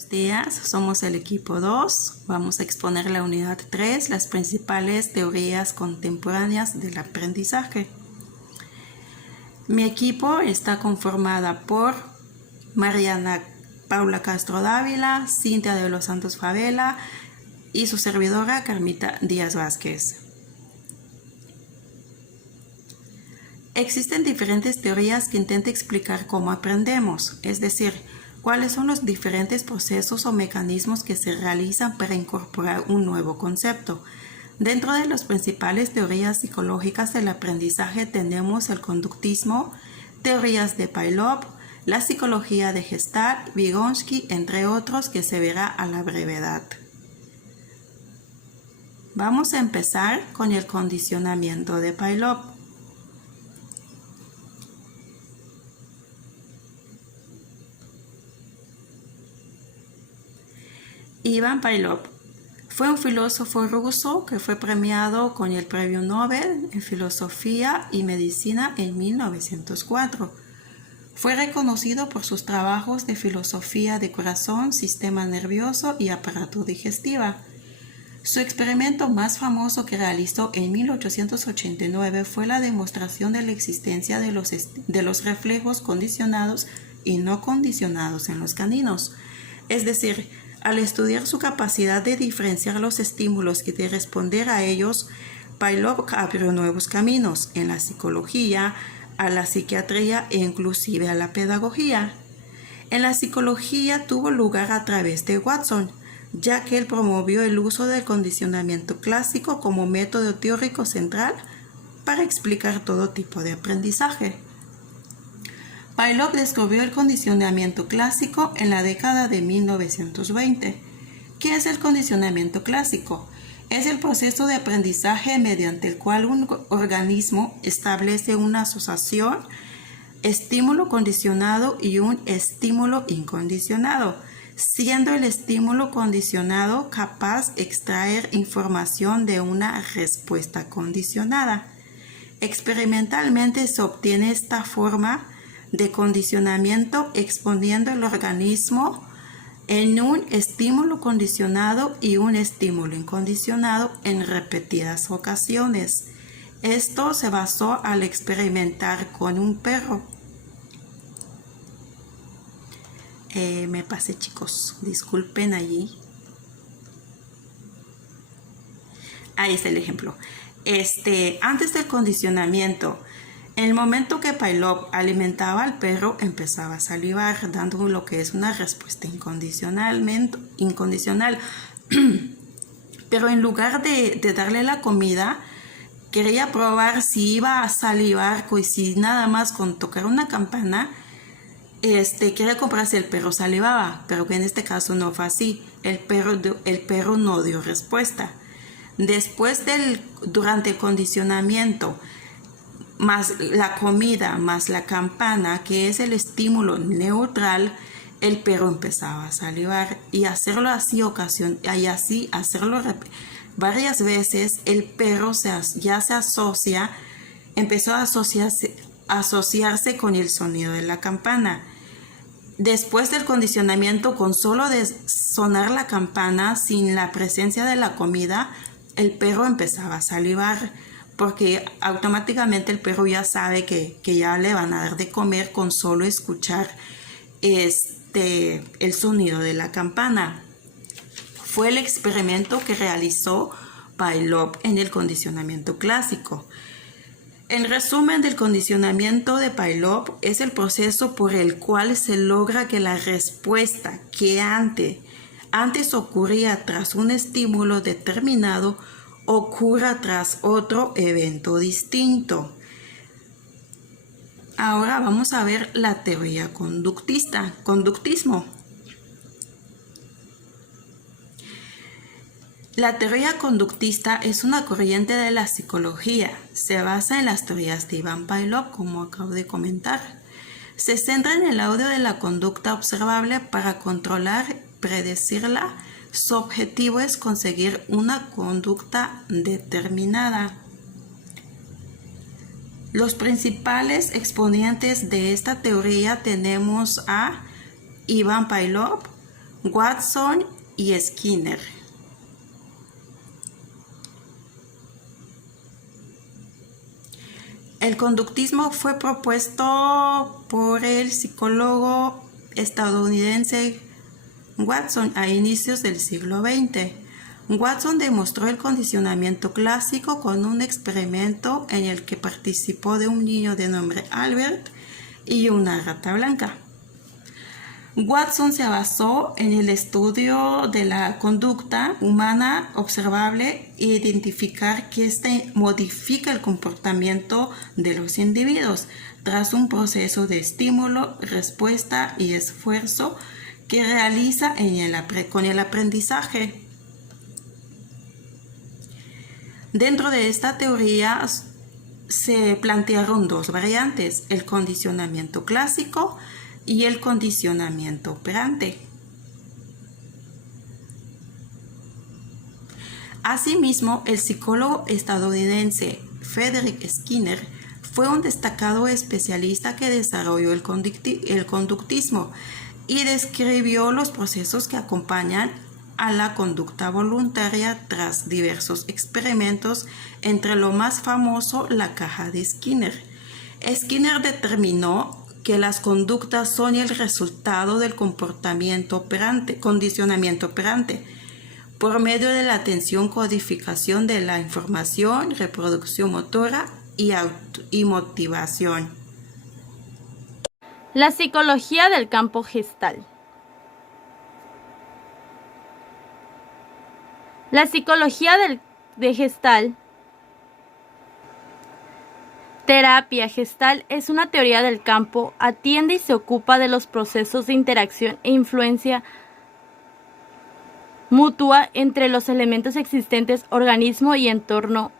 Buenos días, somos el equipo 2. Vamos a exponer la unidad 3, las principales teorías contemporáneas del aprendizaje. Mi equipo está conformada por Mariana Paula Castro Dávila, Cintia de los Santos Favela y su servidora Carmita Díaz Vázquez. Existen diferentes teorías que intentan explicar cómo aprendemos, es decir, cuáles son los diferentes procesos o mecanismos que se realizan para incorporar un nuevo concepto. Dentro de las principales teorías psicológicas del aprendizaje tenemos el conductismo, teorías de Pavlov, la psicología de Gestalt, Vygotsky, entre otros que se verá a la brevedad. Vamos a empezar con el condicionamiento de Pavlov. Ivan Pavlov fue un filósofo ruso que fue premiado con el Premio Nobel en Filosofía y Medicina en 1904. Fue reconocido por sus trabajos de filosofía de corazón, sistema nervioso y aparato digestivo. Su experimento más famoso que realizó en 1889 fue la demostración de la existencia de los reflejos condicionados y no condicionados en los caninos, es decir, al estudiar su capacidad de diferenciar los estímulos y de responder a ellos, Pavlov abrió nuevos caminos en la psicología, a la psiquiatría e inclusive a la pedagogía. En la psicología tuvo lugar a través de Watson, ya que él promovió el uso del condicionamiento clásico como método teórico central para explicar todo tipo de aprendizaje. Pavlov descubrió el condicionamiento clásico en la década de 1920. ¿Qué es el condicionamiento clásico? Es el proceso de aprendizaje mediante el cual un organismo establece una asociación, estímulo condicionado y un estímulo incondicionado, siendo el estímulo condicionado capaz de extraer información de una respuesta condicionada. Experimentalmente se obtiene esta forma de condicionamiento exponiendo el organismo en un estímulo condicionado y un estímulo incondicionado en repetidas ocasiones. Esto se basó al experimentar con un perro. Me pasé, chicos, disculpen allí. Ahí está el ejemplo. Antes del condicionamiento, en el momento que Pavlov alimentaba al perro, empezaba a salivar, dando lo que es una respuesta incondicional. Pero en lugar de darle la comida, quería probar si iba a salivar y si nada más con tocar una campana, quería comprar si el perro salivaba, pero que en este caso no fue así. El perro no dio respuesta. Durante el condicionamiento, más la comida, más la campana, que es el estímulo neutral, el perro empezaba a salivar y hacerlo así varias veces, el perro empezó a asociarse con el sonido de la campana. Después del condicionamiento, con solo de sonar la campana, sin la presencia de la comida, el perro empezaba a salivar, porque automáticamente el perro ya sabe que ya le van a dar de comer con solo escuchar el sonido de la campana. Fue el experimento que realizó Pavlov en el condicionamiento clásico. En resumen, del condicionamiento de Pavlov es el proceso por el cual se logra que la respuesta que antes ocurría tras un estímulo determinado ocurra tras otro evento distinto. Ahora vamos a ver la teoría conductismo. La teoría conductista es una corriente de la psicología. Se basa en las teorías de Ivan Pavlov, como acabo de comentar. Se centra en el audio de la conducta observable para controlar, predecirla. Su objetivo es conseguir una conducta determinada. Los principales exponentes de esta teoría tenemos a Ivan Pavlov, Watson y Skinner. El conductismo fue propuesto por el psicólogo estadounidense Watson a inicios del siglo XX. Watson demostró el condicionamiento clásico con un experimento en el que participó de un niño de nombre Albert y una rata blanca. Watson se basó en el estudio de la conducta humana observable e identificar que éste modifica el comportamiento de los individuos tras un proceso de estímulo, respuesta y esfuerzo que realiza con el aprendizaje. Dentro de esta teoría se plantearon dos variantes, el condicionamiento clásico y el condicionamiento operante. Asimismo, el psicólogo estadounidense Frederick Skinner fue un destacado especialista que desarrolló el conductismo y describió los procesos que acompañan a la conducta voluntaria tras diversos experimentos, entre lo más famoso la caja de Skinner. Skinner determinó que las conductas son el resultado del condicionamiento operante, por medio de la atención, codificación de la información, reproducción motora y motivación. La psicología del campo gestal. La psicología de gestal, terapia gestal, es una teoría del campo, atiende y se ocupa de los procesos de interacción e influencia mutua entre los elementos existentes, organismo y entorno.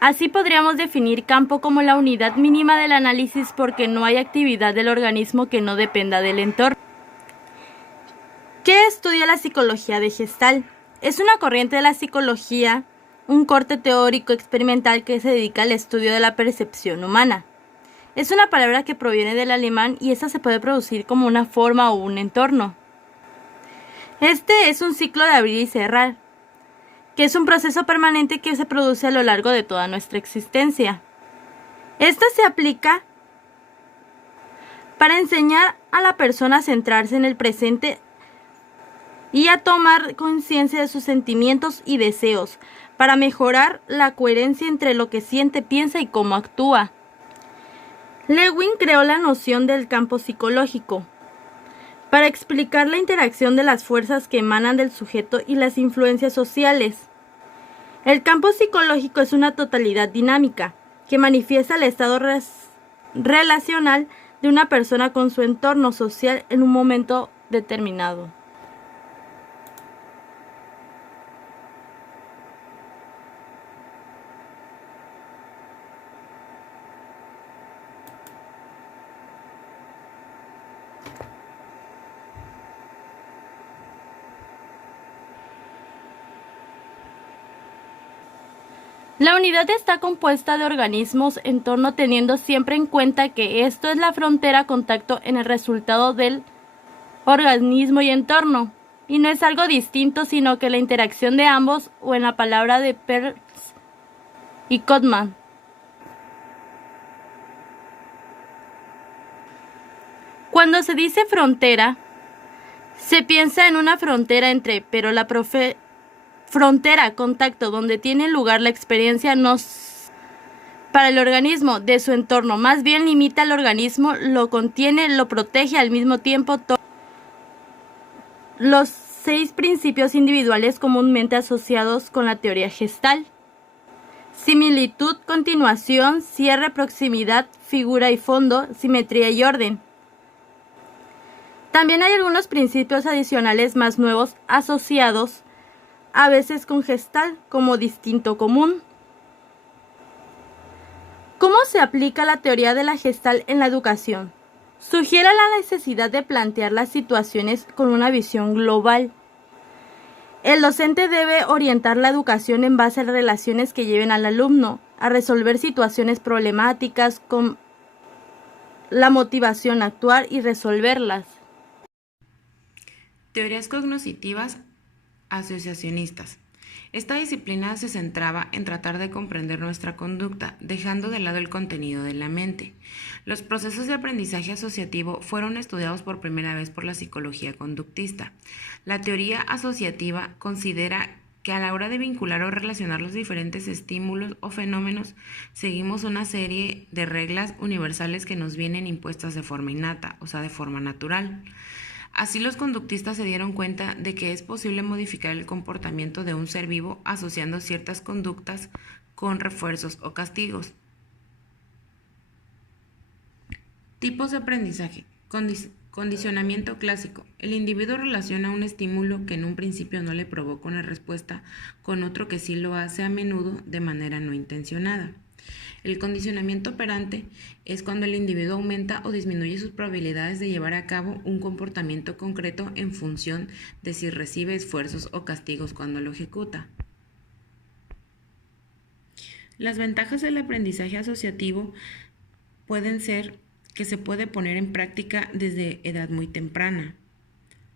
Así podríamos definir campo como la unidad mínima del análisis porque no hay actividad del organismo que no dependa del entorno. ¿Qué estudia la psicología de gestal? Es una corriente de la psicología, un corte teórico experimental que se dedica al estudio de la percepción humana. Es una palabra que proviene del alemán y esta se puede producir como una forma o un entorno. Este es un ciclo de abrir y cerrar, que es un proceso permanente que se produce a lo largo de toda nuestra existencia. Esta se aplica para enseñar a la persona a centrarse en el presente y a tomar conciencia de sus sentimientos y deseos, para mejorar la coherencia entre lo que siente, piensa y cómo actúa. Lewin creó la noción del campo psicológico para explicar la interacción de las fuerzas que emanan del sujeto y las influencias sociales. El campo psicológico es una totalidad dinámica que manifiesta el estado relacional de una persona con su entorno social en un momento determinado. La unidad está compuesta de organismos entorno teniendo siempre en cuenta que esto es la frontera contacto en el resultado del organismo y entorno, y no es algo distinto sino que la interacción de ambos, o en la palabra de Peirce y Gottman. Cuando se dice frontera, se piensa en una frontera entre, pero la frontera, contacto, donde tiene lugar la experiencia no para el organismo de su entorno, más bien limita al organismo, lo contiene, lo protege al mismo tiempo. Los 6 principios individuales comúnmente asociados con la teoría gestal: similitud, continuación, cierre, proximidad, figura y fondo, simetría y orden. También hay algunos principios adicionales más nuevos asociados a veces con gestal, como distinto común. ¿Cómo se aplica la teoría de la gestal en la educación? Sugiere la necesidad de plantear las situaciones con una visión global. El docente debe orientar la educación en base a las relaciones que lleven al alumno a resolver situaciones problemáticas la motivación a actuar y resolverlas. Teorías cognitivas asociacionistas. Esta disciplina se centraba en tratar de comprender nuestra conducta, dejando de lado el contenido de la mente. Los procesos de aprendizaje asociativo fueron estudiados por primera vez por la psicología conductista. La teoría asociativa considera que a la hora de vincular o relacionar los diferentes estímulos o fenómenos, seguimos una serie de reglas universales que nos vienen impuestas de forma innata, o sea, de forma natural. Así los conductistas se dieron cuenta de que es posible modificar el comportamiento de un ser vivo asociando ciertas conductas con refuerzos o castigos. Tipos de aprendizaje. Condicionamiento clásico. El individuo relaciona un estímulo que en un principio no le provoca una respuesta con otro que sí lo hace a menudo de manera no intencionada. El condicionamiento operante es cuando el individuo aumenta o disminuye sus probabilidades de llevar a cabo un comportamiento concreto en función de si recibe esfuerzos o castigos cuando lo ejecuta. Las ventajas del aprendizaje asociativo pueden ser que se puede poner en práctica desde edad muy temprana.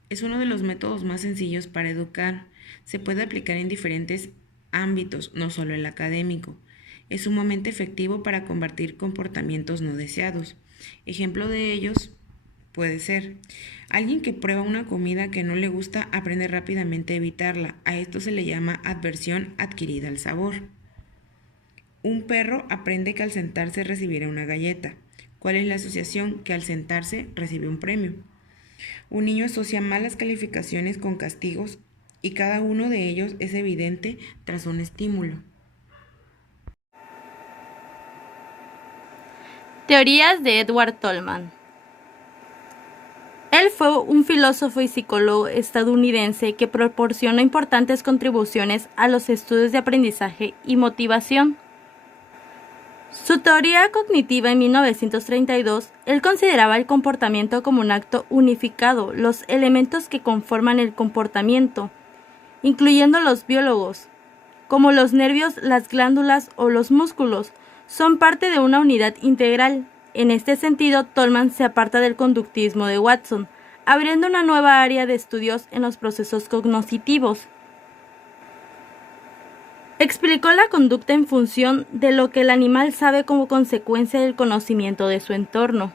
Es uno de los métodos más sencillos para educar. Se puede aplicar en diferentes ámbitos, no solo el académico. Es sumamente efectivo para combatir comportamientos no deseados. Ejemplo de ellos puede ser alguien que prueba una comida que no le gusta, aprende rápidamente a evitarla. A esto se le llama aversión adquirida al sabor. Un perro aprende que al sentarse recibirá una galleta. ¿Cuál es la asociación? Que al sentarse recibe un premio. Un niño asocia malas calificaciones con castigos y cada uno de ellos es evidente tras un estímulo. Teorías de Edward Tolman. Él fue un filósofo y psicólogo estadounidense que proporcionó importantes contribuciones a los estudios de aprendizaje y motivación. Su teoría cognitiva en 1932, él consideraba el comportamiento como un acto unificado, los elementos que conforman el comportamiento, incluyendo los biólogos, como los nervios, las glándulas o los músculos, son parte de una unidad integral. En este sentido, Tolman se aparta del conductismo de Watson, abriendo una nueva área de estudios en los procesos cognitivos. Explicó la conducta en función de lo que el animal sabe como consecuencia del conocimiento de su entorno.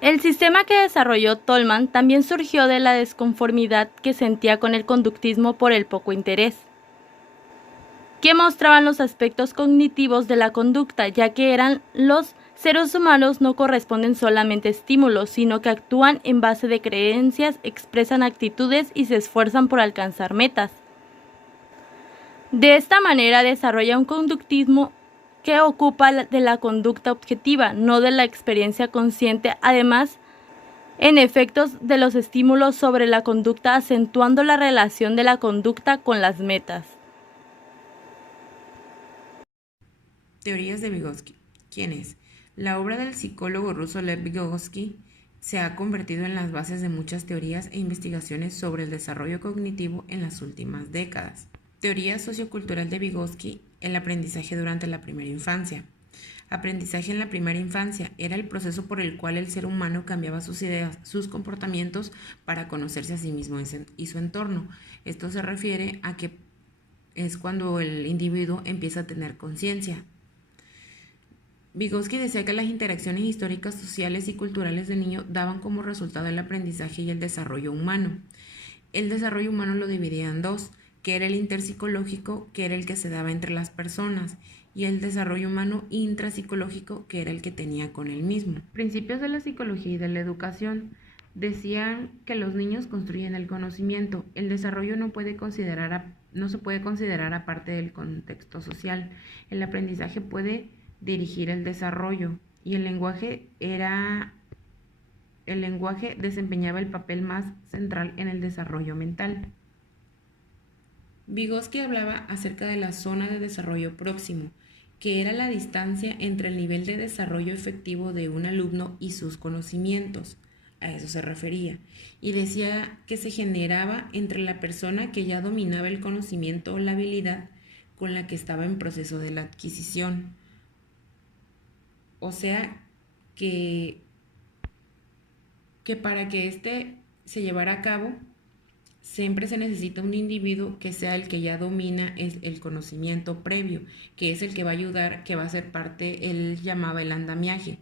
El sistema que desarrolló Tolman también surgió de la desconformidad que sentía con el conductismo por el poco interés que mostraban los aspectos cognitivos de la conducta, ya que los seres humanos no corresponden solamente a estímulos, sino que actúan en base de creencias, expresan actitudes y se esfuerzan por alcanzar metas. De esta manera desarrolla un conductismo que ocupa de la conducta objetiva, no de la experiencia consciente, además en efectos de los estímulos sobre la conducta, acentuando la relación de la conducta con las metas. Teorías de Vygotsky. ¿Quién es? La obra del psicólogo ruso Lev Vygotsky se ha convertido en las bases de muchas teorías e investigaciones sobre el desarrollo cognitivo en las últimas décadas. Teoría sociocultural de Vygotsky, el aprendizaje durante la primera infancia. Aprendizaje en la primera infancia era el proceso por el cual el ser humano cambiaba sus ideas, sus comportamientos para conocerse a sí mismo y su entorno. Esto se refiere a que es cuando el individuo empieza a tener conciencia. Vygotsky decía que las interacciones históricas, sociales y culturales del niño daban como resultado el aprendizaje y el desarrollo humano. El desarrollo humano lo dividía en dos, que era el interpsicológico, que era el que se daba entre las personas, y el desarrollo humano intrapsicológico, que era el que tenía con él mismo. Principios de la psicología y de la educación decían que los niños construyen el conocimiento. El desarrollo no se puede considerar aparte del contexto social. El aprendizaje puede dirigir el desarrollo y el lenguaje desempeñaba el papel más central en el desarrollo mental. Vygotsky hablaba acerca de la zona de desarrollo próximo, que era la distancia entre el nivel de desarrollo efectivo de un alumno y sus conocimientos. a eso se refería. Y decía que se generaba entre la persona que ya dominaba el conocimiento o la habilidad con la que estaba en proceso de la adquisición. O sea, que para que éste se llevara a cabo, siempre se necesita un individuo que sea el que ya domina el conocimiento previo, que es el que va a ayudar, que va a ser parte, él llamaba el andamiaje,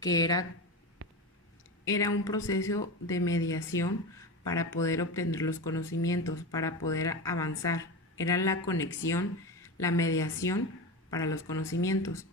que era un proceso de mediación para poder obtener los conocimientos, para poder avanzar. Era la conexión, la mediación para los conocimientos.